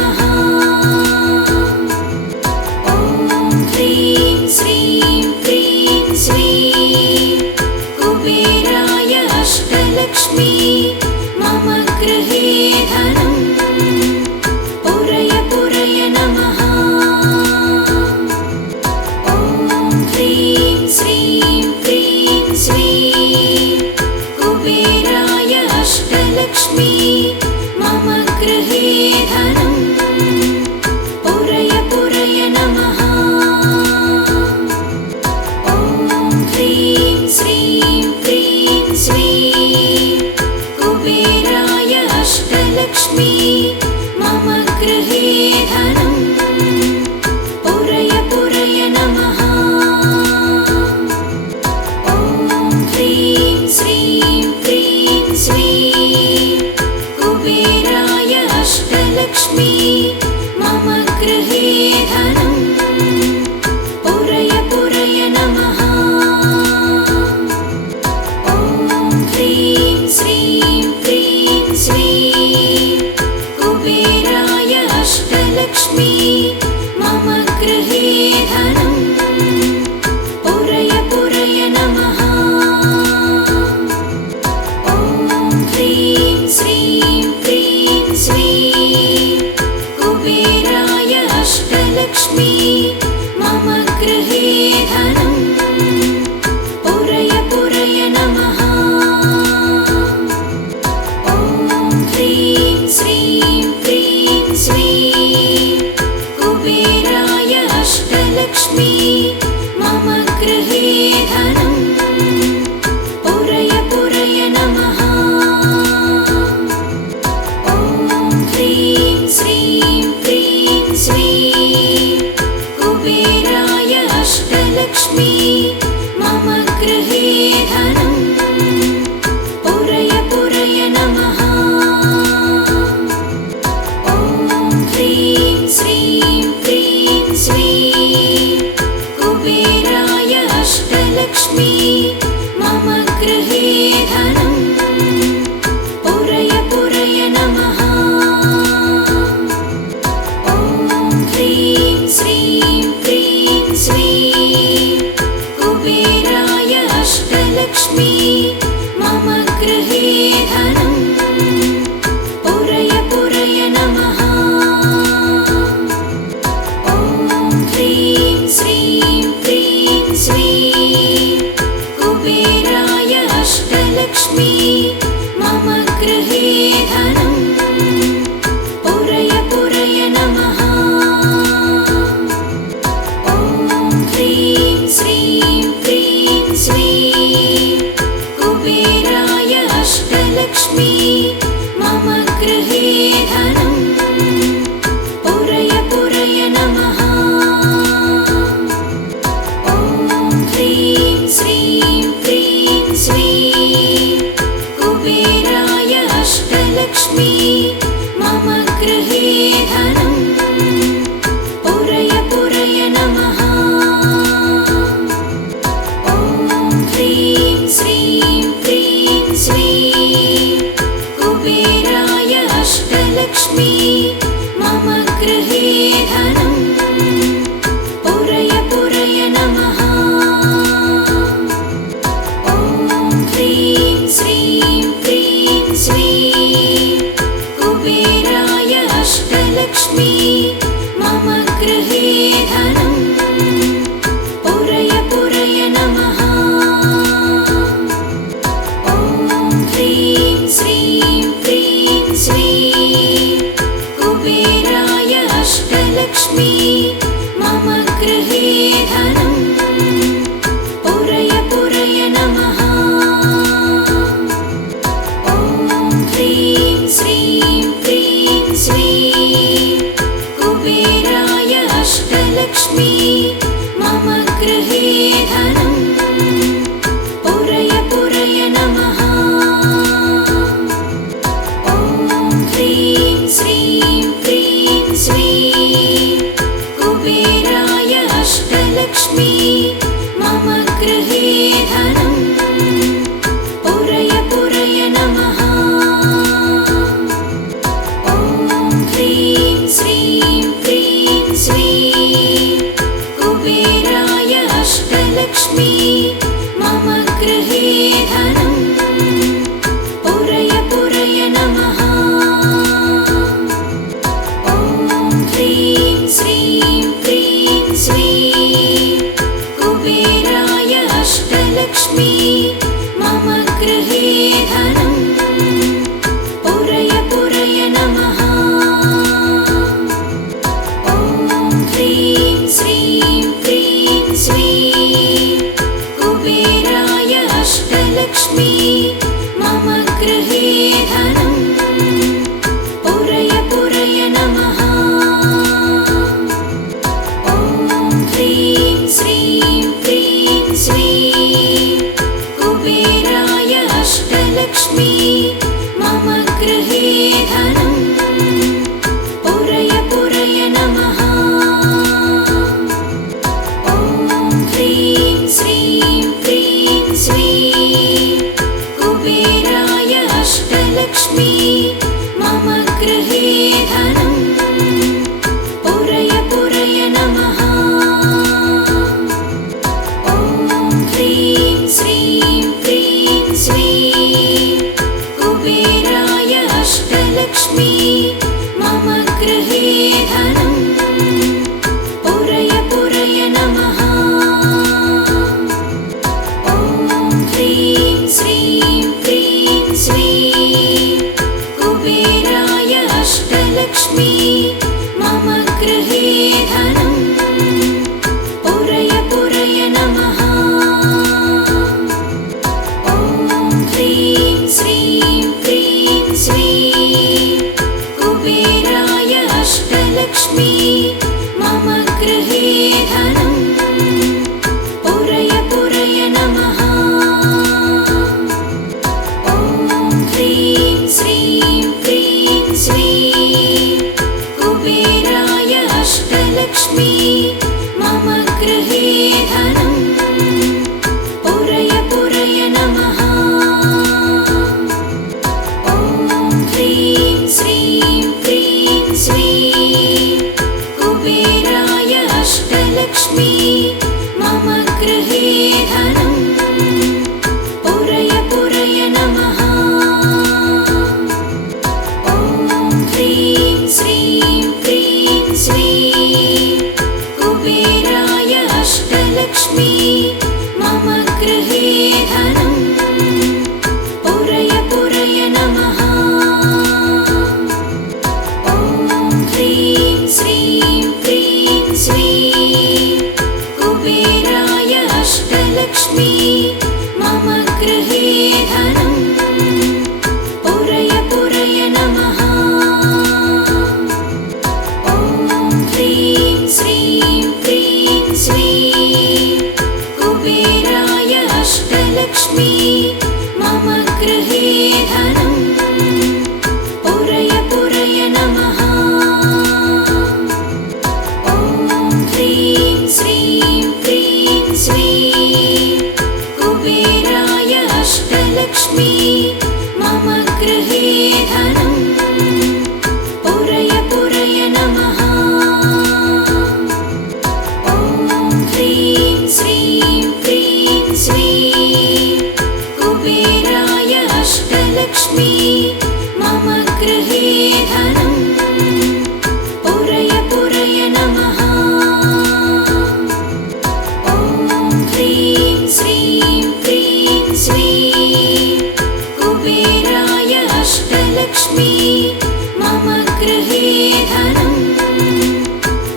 नमः। ॐ ह्रीं श्रीं क्रीं श्रीं कुबेराय अष्टलक्ष्मी मम गृहे धनं पुरय पुरय नमः। ॐ ह्रीं श्रीं क्रीं श्रीं कुबेराय अष्टलक्ष्मी मम गृहे धनं पुरय पुरय नमः। ॐ ह्रीं श्रीं क्रीं श्रीं कुबेराय अष्टलक्ष्मी मम गृहे धनं पुरय पुरय नमः। ॐ ह्रीं श्रीं क्रीं श्रीं कुबेराय अष्टलक्ष्मी मम गृहे धनं पुरय पुरय नमः। ॐ ह्रीं श्रीं क्रीं श्रीं कुबेराय अष्टलक्ष्मी मम गृहे धनं पुरय पुरय नमः। ॐ ह्रीं श्रीं क्रीं श्रीं कुबेराय अष्टलक्ष्मी मम गृहे धनं पुरय पुरय नमः। ॐ ह्रीं श्रीं क्रीं श्रीं कुबेराय अष्टलक्ष्मी मम गृहे धनं पुरय पुरय नमः। ॐ ह्रीं श्रीं क्रीं श्रीं कुबेराय अष्टलक्ष्मी मम गृहे धनं पुरय पुरय नमः। ॐ ह्रीं श्रीं क्रीं श्रीं कुबेराय अष्टलक्ष्मी मम गृहे धनं पुरय पुरय नमः। ॐ ह्रीं श्रीं क्रीं श्रीं कुबेराय अष्टलक्ष्मी मम गृहे धनं पुरय पुरय नमः। ॐ ह्रीं श्रीं क्रीं श्रीं कुबेराय अष्टलक्ष्मी मम गृहे धनं पुरय पुरय नमः। ॐ ह्रीं श्रीं क्रीं श्रीं कुबेराय अष्टलक्ष्मी मम गृहे धनं पुरय पुरय नमः। ॐ ह्रीं श्रीं क्रीं श्रीं कुबेराय अष्टलक्ष्मी मम गृहे धनं पुरय पुरय नमः। ॐ ह्रीं श्रीं क्रीं श्रीं कुबेराय अष्टलक्ष्मी मम गृहे धनं पुरय पुरय नमः। ॐ ह्रीं श्रीं क्रीं श्रीं कुबेराय अष्टलक्ष्मी मम गृहे धनं पुरय पुरय नमः। ॐ ह्रीं श्रीं क्रीं श्रीं कुबेराय अष्टलक्ष्मी मम गृहे धनं पुरय पुरय नमः। ॐ ह्रीं श्रीं क्रीं श्रीं कुबेराय अष्टलक्ष्मी मम गृहे धनं पुरय पुरय नमः। ॐ ह्रीं श्रीं क्रीं श्रीं कुबेराय अष्टलक्ष्मी मम गृहे धनं पुरय पुरय नमः। ॐ ह्रीं श्रीं अष्टलक्ष्मी मम गृहे धनं पुरय पुरय नमः। ॐ ह्रीं श्रीं क्रीं श्रीं कुबेराय अष्टलक्ष्मी मम गृहे धनं पुरय पुरय नमः। ॐ ह्रीं श्रीं क्रीं श्रीं कुबेराय अष्टलक्ष्मी मम गृहे धनं पुरय पुरय नमः। ॐ ह्रीं श्रीं क्रीं श्रीं कुबेराय अष्टलक्ष्मी मम गृहे धनं पुरय पुरय नमः। ॐ ह्रीं श्रीं क्रीं श्रीं कुबेराय अष्टलक्ष्मी मम गृहे धनं पुरय पुरय नमः। ॐ ह्रीं श्रीं क्रीं श्रीं कुबेराय अष्टलक्ष्मी मम गृहे धनं पुरय पुरय नमः। ॐ ह्रीं श्रीं क्रीं श्रीं कुबेराय अष्टलक्ष्मी मम गृहे धनं पुरय पुरय नमः। ॐ ह्रीं श्रीं क्रीं श्रीं कुबेराय अष्टलक्ष्मी मम गृहे धनं पुरय पुरय नमः। ॐ ह्रीं श्रीं क्रीं श्रीं कुबेराय अष्टलक्ष्मी मम गृहे धनं पुरय पुरय नमः। ॐ ह्रीं श्रीं क्रीं श्रीं कुबेराय अष्टलक्ष्मी मम गृहे धनं पुरय पुरय नमः। ॐ ह्रीं श्रीं क्रीं श्रीं कुबेराय अष्टलक्ष्मी मम गृहे धनं पुरय पुरय नमः। ॐ ह्रीं श्रीं क्रीं श्रीं कुबेराय अष्टलक्ष्मी मम गृहे धनं पुरय पुरय नमः। ॐ ह्रीं श्रीं क्रीं श्रीं कुबेराय अष्टलक्ष्मी मम गृहे धनं पुरय पुरय नमः। ॐ ह्रीं श्रीं क्रीं श्रीं कुबेराय अष्टलक्ष्मी मम गृहे धनं पुरय पुरय नमः। ॐ ह्रीं श्रीं क्रीं श्रीं कुबेराय अष्टलक्ष्मी मम गृहे धनं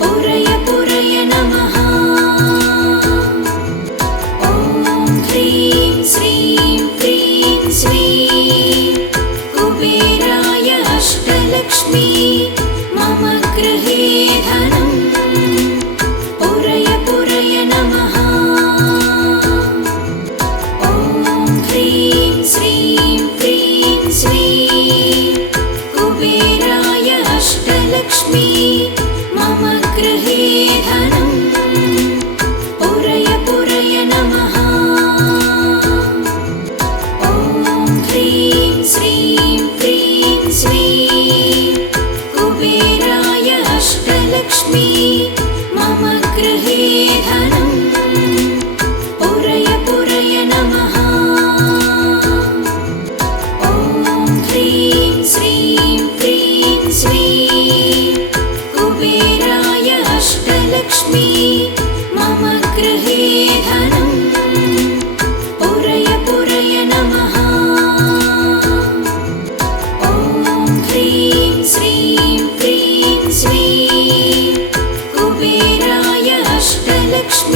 पुरय पुरय नमः। ॐ ह्रीं श्रीं क्रीं श्रीं कुबेराय अष्टलक्ष्मी मम गृहे धनं पुरय पुरय नमः। ॐ ह्रीं श्रीं क्रीं श्रीं कुबेराय अष्टलक्ष्मी मम गृहे धनं पुरय पुरय नमः। ॐ ह्रीं श्रीं क्रीं श्रीं कुबेराय अष्टलक्ष्मी मम गृहे धनं पुरय पुरय नमः। ॐ ह्रीं श्रीं क्रीं श्रीं कुबेराय अष्टलक्ष्मी मम गृहे धनं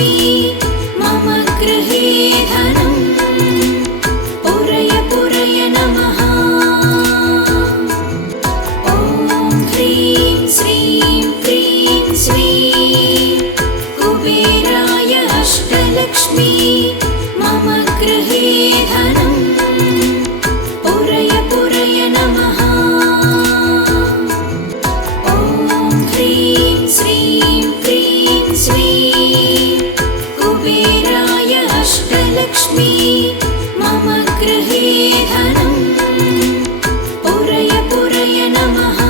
अष्टलक्ष्मी मम गृहे धनं पुरय पुरय नमः ॐ ह्रीं श्रीं क्रीं श्रीं कुबेराय अष्टलक्ष्मी मम गृहे धनं पुरय पुरय नमः ॐ ह्रीं श्रीं क्रीं श्रीं कुबेराय अष्टलक्ष्मी मम गृहे धनं पुरय पुरय नमः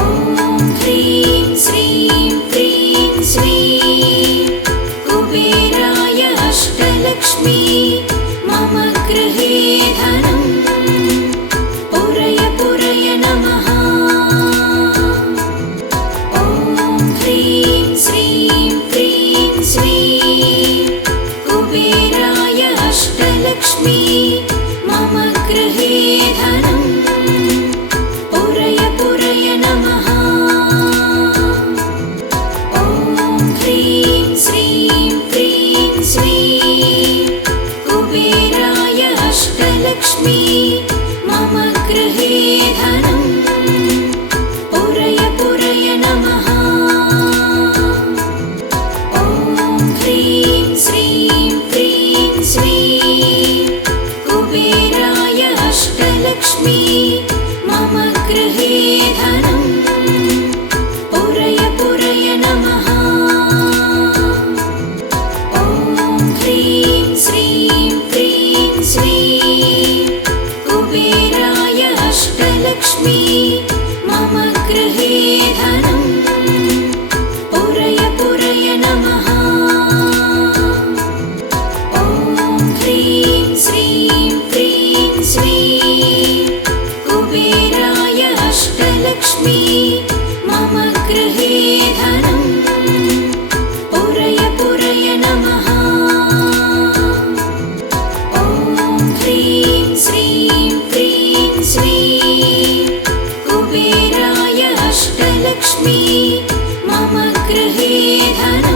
ॐ ह्रीं श्रीं क्रीं श्रीं कुबेराय अष्टलक्ष्मी मम गृहे धनं पुरय पुरय नमः ॐ ह्रीं श्रीं क्रीं श्रीं कुबेराय अष्टलक्ष्मी मम गृहे धनं पुरय पुरय नमः ॐ ह्रीं श्रीं क्रीं श्रीं कुबेराय अष्टलक्ष्मी मम गृहे धनं पुरय पुरय नमः ॐ ह्रीं श्रीं क्रीं श्रीं कुबेराय अष्टलक्ष्मी मम गृहे धनं पुरय पुरय नमः ॐ ह्रीं श्रीं क्रीं श्रीं कुबेराय अष्टलक्ष्मी मम गृहे धनं पुरय पुरय नमः ॐ ह्रीं श्रीं क्रीं श्रीं कुबेराय अष्टलक्ष्मी मम गृहे धनं पुरय पुरय नमः ॐ ह्रीं श्रीं क्रीं श्रीं कुबेराय अष्टलक्ष्मी मम गृहे धनं